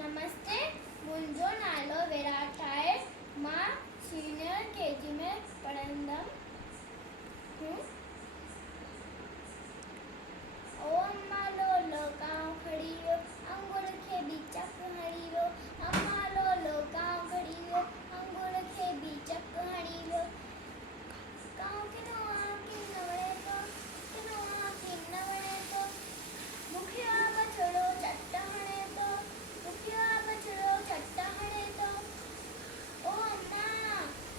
नमस्ते, मुंहिंजो नालो विराट आहे। मां सीनियर केजी में पढ़ंदमि हूँ। ओ अम्मा लोलो कांव खड़ी वियो, अंगूर खे बि चक हणी वियो। अम्मा लोलो कांव खड़ी वियो, अंगूर खे बि चक हणी वियो। कांव किनो आ किन वणे थो, किनो आ किन वणे थो। बुखियो आ बछड़ो झट हणे थो, बुखियो आ बछड़ो झट हणे थो। ओ अम्मा,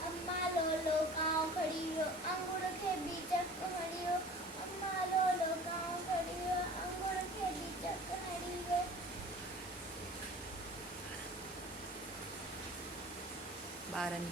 अम्मा लोलो कांव खड़ी वियो, अंगूर खे बि चक हणी वियो। अम्मा लोलो कांव खड़ी वियो, अंगूर खे बि चक हणी वियो। ॿारनि